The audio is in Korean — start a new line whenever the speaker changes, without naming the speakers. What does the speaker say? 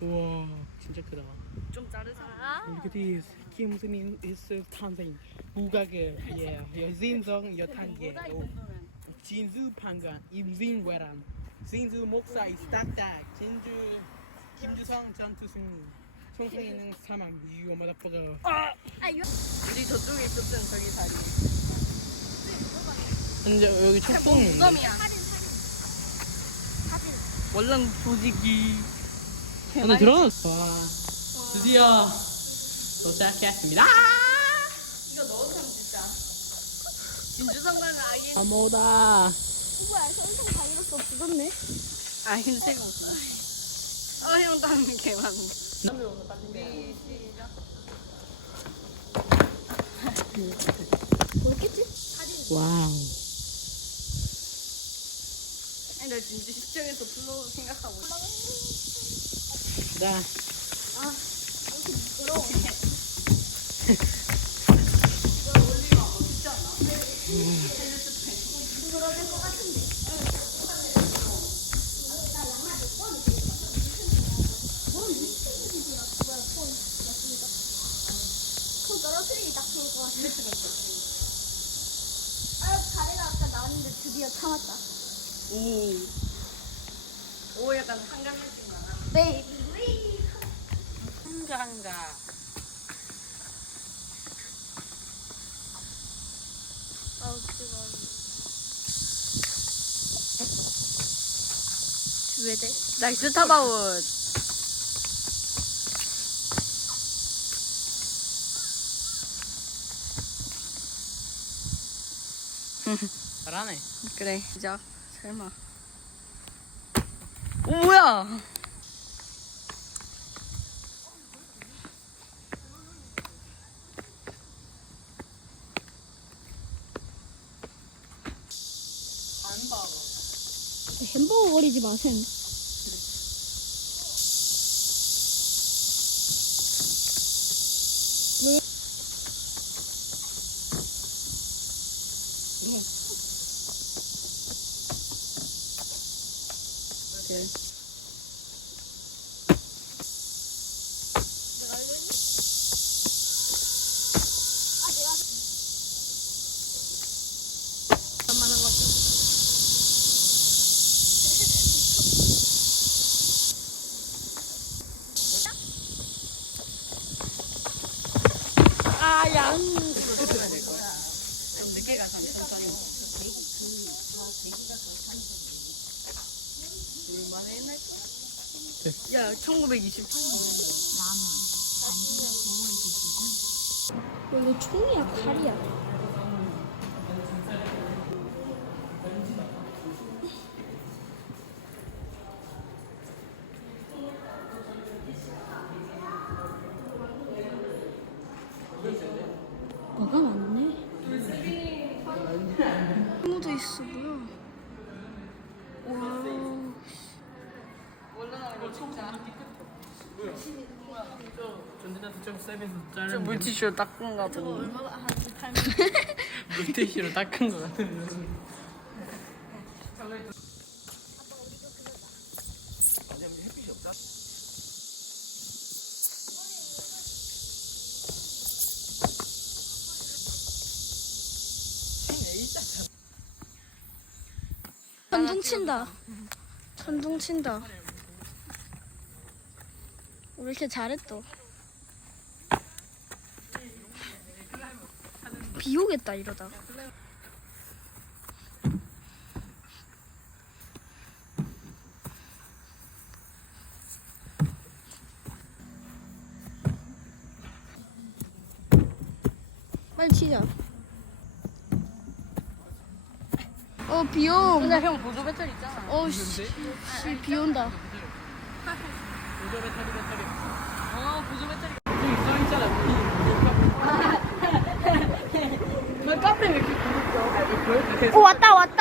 우와 진짜 크다.
좀 자르자.
Look at this. Un is your tan yeah. Oh. 진주 판관 임진 외람. 진주 목사 이스탁탁. 진주 김주성 전투 승리. 총성이는 사망. You motherfucker.
우리 저쪽에 있었던 저기 다리.
근데 여기 촉봉 있는데.
무덤이야. 원룸 조직이.
오늘 들어놨어. 와. 드디어 도착했습니다.
이거 넣어서 진짜. 진주성과는 아예.
아모다.
뭐야, 선생 다 잃었어. 죽었네.
아 흰색 옷. 어, 형 땀이 개 많네.
뭐였겠지?
와우.
아니 나 진짜 시청에서 플로우 생각하고 있어.
같아. 아, 나왔는데 드디어 참았다.
오. 오 약간 한강 느낌 나나? 한가한가.
아우, 뜨거워. 왜 돼?
나이스 타바웃.
잘하네.
그래 시작. 설마. 오 뭐야?
햄버거 거리지 마셈.
좀 늦게 가서 천천히. 얼마나 옛날 거야? 야, 1928년.
어, 이거 총이야, 칼이야? 뭐가 많네? 나무도 있어, 뭐야?
전진한테 좀 세면서
저
자른
물티슈로 닦은가 보네.
물티슈로 닦은 거 같은.
천둥 친다. 천둥 친다. 왜 이렇게 또? 비 오겠다 이러다. 빨리 치자. 어, 비 옴.
근데 형 보조 배터리 있잖아.
어, 씨, 씨, 비 온다.
보조 배터리 배터리.
어, 보조 배터리.
저기 써 있잖아.
너 카페 왜 이렇게?
비.
오, 왔다, 왔다.